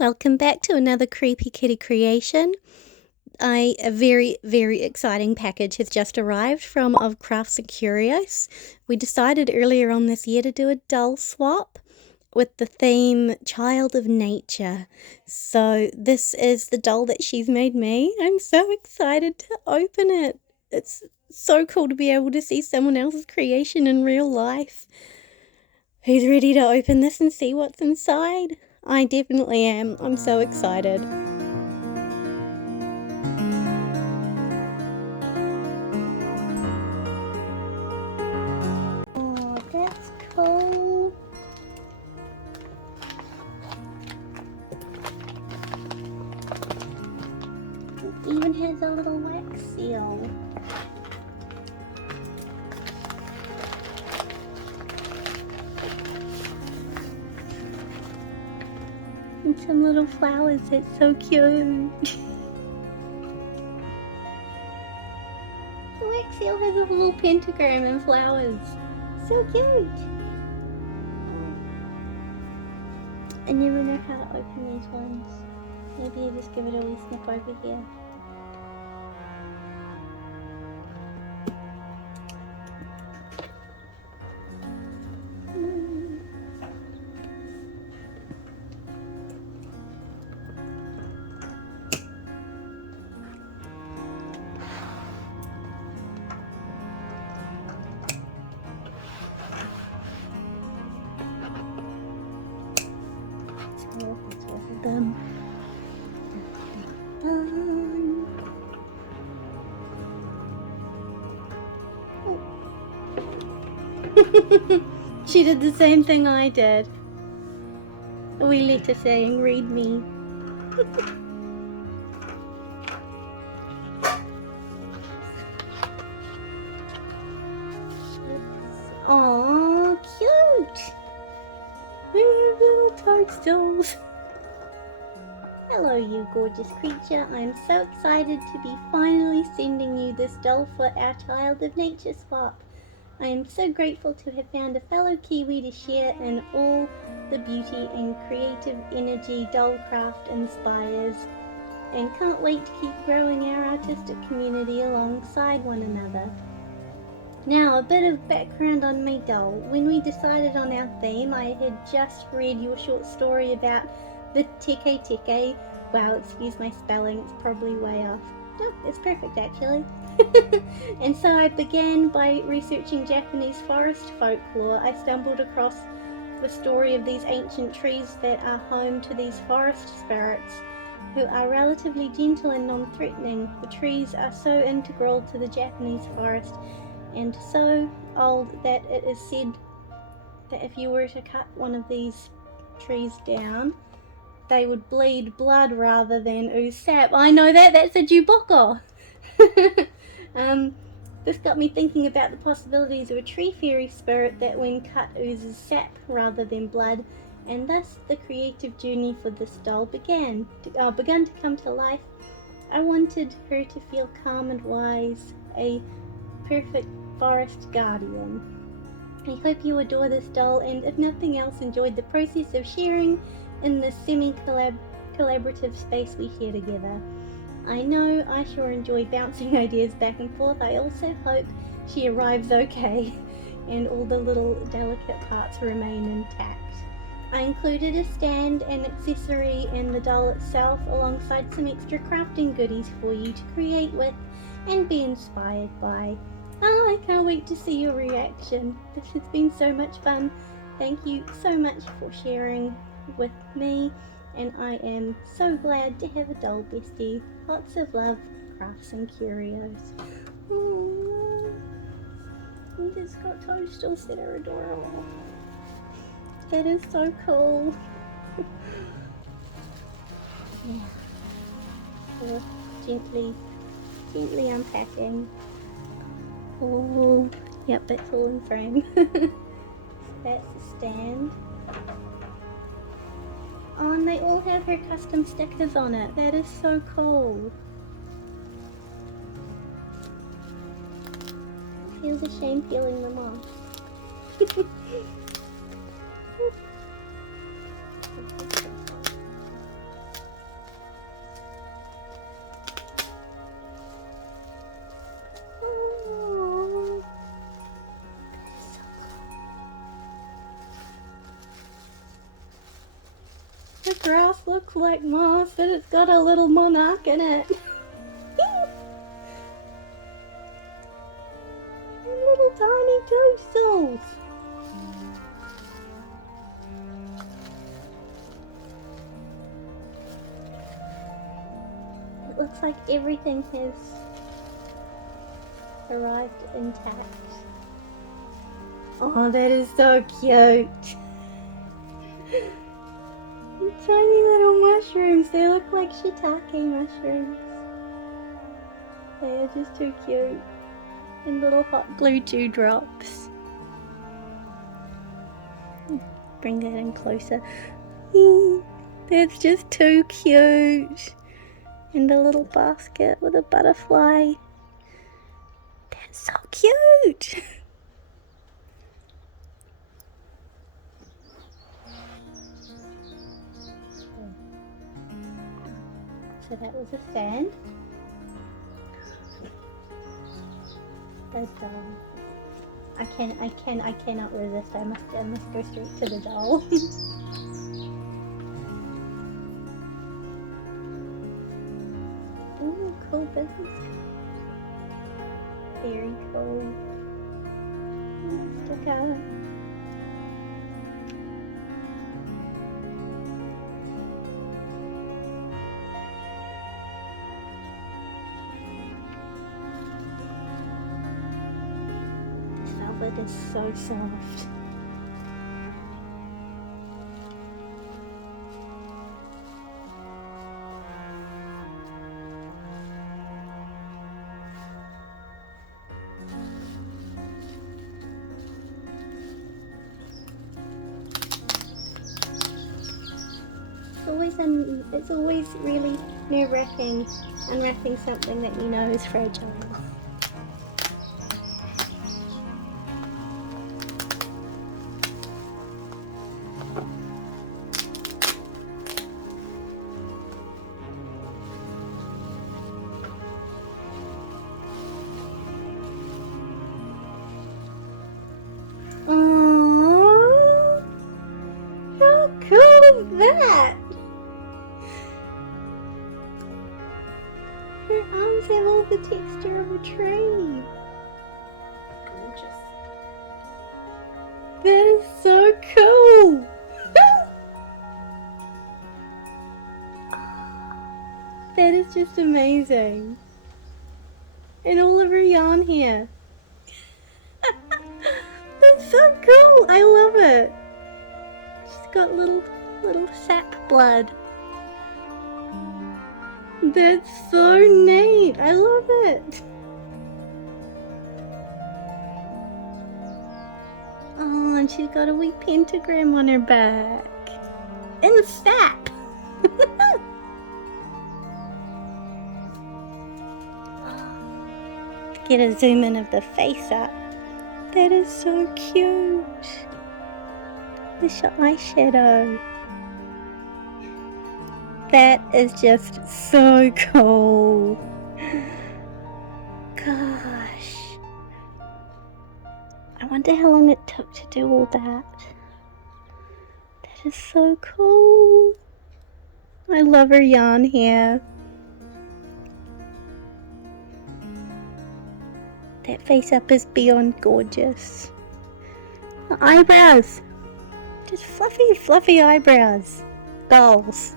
Welcome back to another Creepy Kitty creation. A very, very exciting package has just arrived from of Crafts And Curios. We decided earlier on this year to do a doll swap with the theme Child of Nature. So this is the doll that she's made me. I'm so excited to open it. It's so cool to be able to see someone else's creation in real life. Who's ready to open this and see what's inside? I definitely am. I'm so excited. Oh, that's cool. It even has a little wax seal. And some little flowers. It's so cute. The wax seal has a little pentagram and flowers. So cute. I never know how to open these ones. Maybe I just give it a wee snip over here. Them. She did the same thing I did. A wee letter saying, read me. Aww, cute! We have little toadstools. Hello, you gorgeous creature. I'm so excited to be finally sending you this doll for our Child of Nature swap. I am so grateful to have found a fellow Kiwi to share in all the beauty and creative energy dollcraft inspires, and can't wait to keep growing our artistic community alongside one another. Now, a bit of background on my doll. When we decided on our theme, I had just read your short story about the teke teke. Wow, excuse my spelling, it's probably way off. No, it's perfect actually. And so I began by researching Japanese forest folklore. I stumbled across the story of these ancient trees that are home to these forest spirits, who are relatively gentle and non-threatening. The trees are so integral to the Japanese forest and so old that it is said that if you were to cut one of these trees down, they would bleed blood rather than ooze sap. I know that's a juboko. This got me thinking about the possibilities of a tree fairy spirit that when cut oozes sap rather than blood, and thus the creative journey for this doll began to come to life. I wanted her to feel calm and wise, a perfect forest guardian. I hope you adore this doll, and if nothing else, enjoyed the process of sharing in this semi-collaborative space we share together. I know I sure enjoy bouncing ideas back and forth. I also hope she arrives okay and all the little delicate parts remain intact. I included a stand and accessory and the doll itself, alongside some extra crafting goodies for you to create with and be inspired by. Oh, I can't wait to see your reaction. This has been so much fun. Thank you so much for sharing with me, and I am so glad to have a doll bestie. Lots of love, Crafts and Curios. Aww. And it's got toadstools that are adorable. That is so cool. Yeah. So gently unpacking. Oh, yep, it's all in frame. That's the stand. Oh, and they all have her custom stickers on it. That is so cool. Feels a shame peeling them off. The grass looks like moss, but it's got a little monarch in it. Little tiny toadstools. It looks like everything has arrived intact. Oh, that is so cute. Tiny little mushrooms. They look like shiitake mushrooms. They are just too cute. And little hot glue dewdrops. Bring that in closer. That's just too cute. And a little basket with a butterfly. That's so cute. So that was a fan. That's I cannot resist. I must go straight to the doll. Ooh, cool business. Very cool. Sticker. Velvet is so soft. It's always really nerve-wracking unwrapping something that you know is fragile. Aww, how cool is that? Her arms have all the texture of a tree. Gorgeous. That is so cool. That is just amazing. And all of her yarn here. That's so cool. I love it. She's got little sap blood. That's so neat. I love it. Oh, and she's got a wee pentagram on her back. And sap. Get a zoom in of the face up. That is so cute. This your eyeshadow. That is just so cool. Gosh. I wonder how long it took to do all that. That is so cool. I love her yarn here. That face up is beyond gorgeous. The eyebrows. Just fluffy eyebrows. Goals.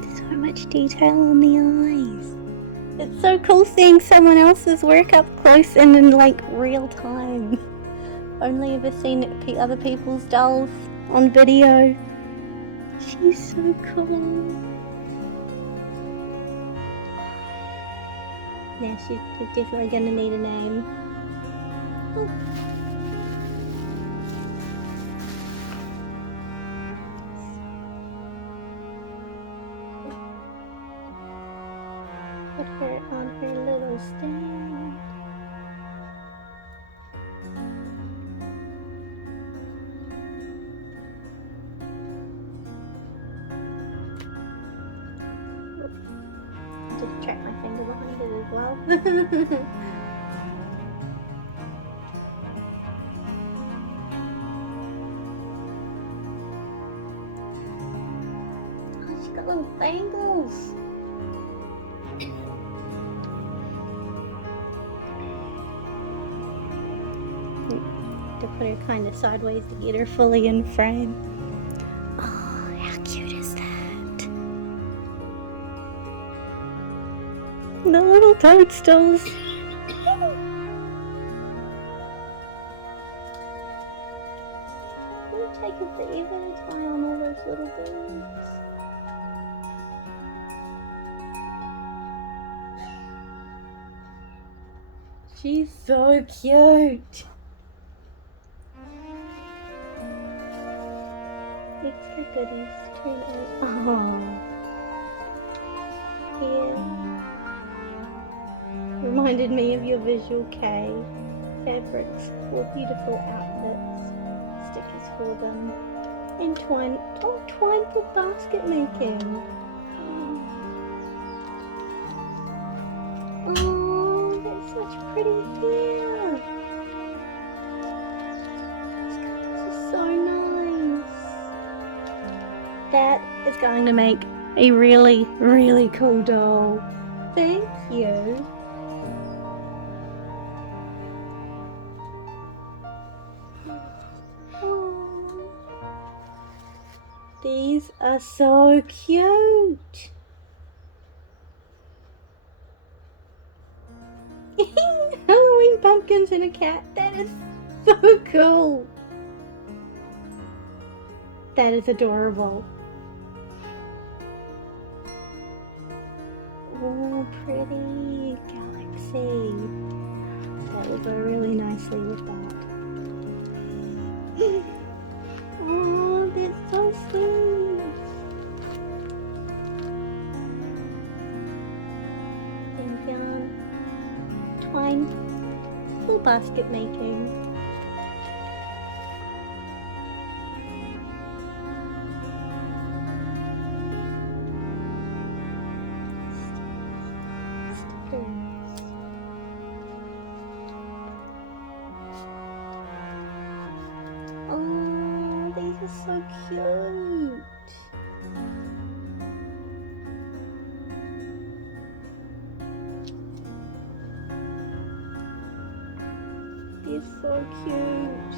There's so much detail on the eyes. It's so cool seeing someone else's work up close and in like real time. Only ever seen other people's dolls on video. She's so cool. Yeah, she's definitely gonna need a name. Oh. Put her on her little stand. Just track my finger behind it as well. little bangles. To put her kind of sideways to get her fully in frame. Oh, how cute is that? The little toadstools. Will you take a forever to tie on all those little beads? She's so cute. Extra goodies. Turn out. Oh. Yeah. Reminded me of your visual K. Fabrics for beautiful outfits. Stickers for them. And twine. Oh, twine for basket making. Oh, that's such pretty hair. This is so nice. That is going to make a really, really cool doll. Thank you. These are so cute. Halloween pumpkins and a cat. That is so cool. That is adorable. Oh, pretty galaxy. That will go really nicely with that. Oh, that's so sweet. And twine for basket making. Oh, these are so cute. They're so cute.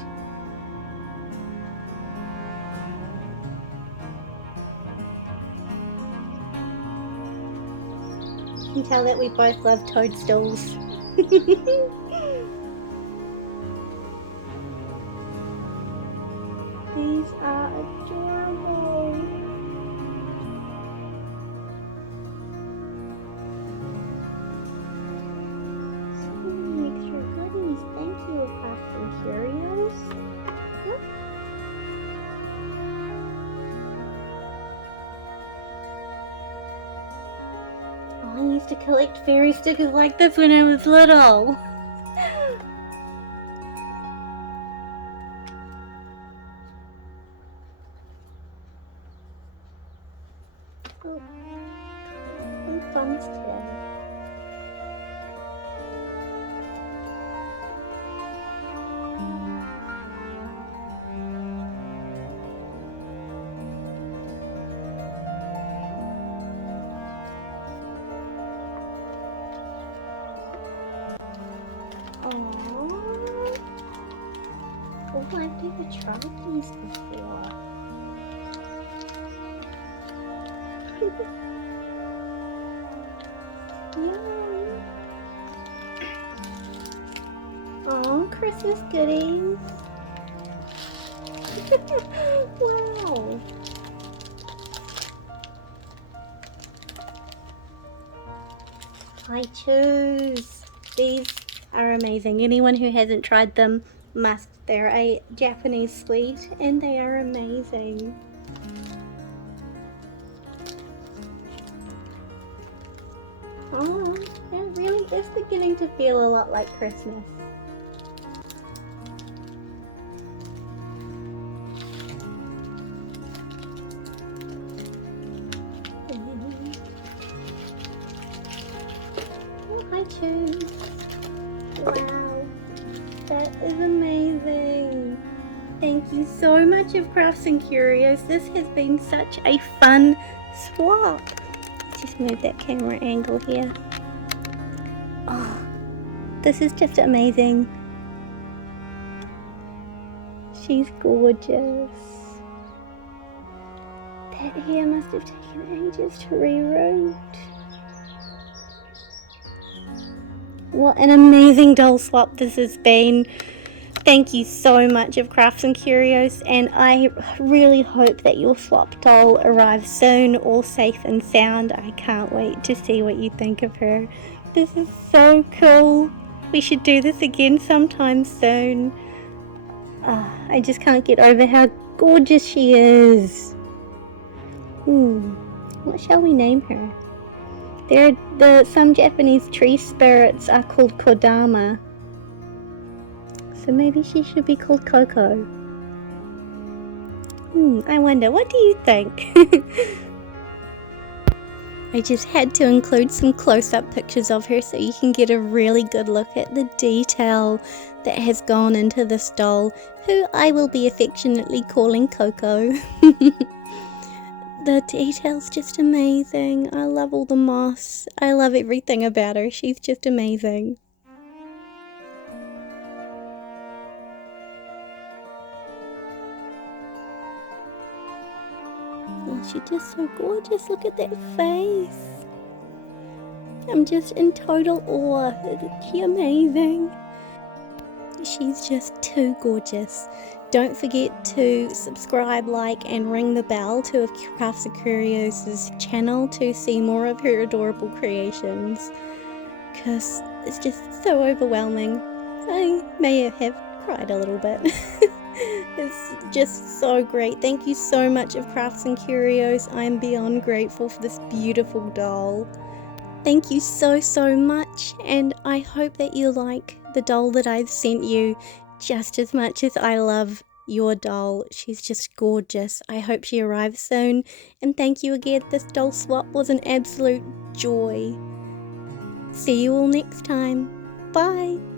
You can tell that we both love toadstools. These are adorable. So many extra goodies. Thank you, Crafts And Curios. Oh, I used to collect fairy stickers like this when I was little. Oh, some thumbs today. Oh, I've never tried these before. Yum. Oh, Christmas goodies. Wow. I choose. These are amazing. Anyone who hasn't tried them must. They're a Japanese sweet and they are amazing. Oh, it really is beginning to feel a lot like Christmas. Oh, I choose. Wow, that is amazing. Thank you so much of Crafts and Curios. This has been such a fun swap. Just move that camera angle here. Oh, this is just amazing. She's gorgeous. That hair must have taken ages to reroute. What an amazing doll swap this has been. Thank you so much of Crafts and Curios, and I really hope that your swap doll arrives soon, all safe and sound. I can't wait to see what you think of her. This is so cool. We should do this again sometime soon. I just can't get over how gorgeous she is. What shall we name her? Some Japanese tree spirits are called Kodama. So maybe she should be called Coco. I wonder, what do you think? I just had to include some close-up pictures of her so you can get a really good look at the detail that has gone into this doll, who I will be affectionately calling Coco. The detail's just amazing. I love all the moss. I love everything about her. She's just amazing. Oh, she's just so gorgeous. Look at that face. I'm just in total awe. Isn't she amazing? She's just too gorgeous. Don't forget to subscribe, like, and ring the bell to Crafts And Curios' channel to see more of her adorable creations, because it's just so overwhelming. I may have cried a little bit. It's just so great. Thank you so much of Crafts and Curios. I am beyond grateful for this beautiful doll. Thank you so much, and I hope that you like the doll that I've sent you just as much as I love your doll. She's just gorgeous. I hope she arrives soon, and thank you again. This doll swap was an absolute joy. See you all next time. Bye.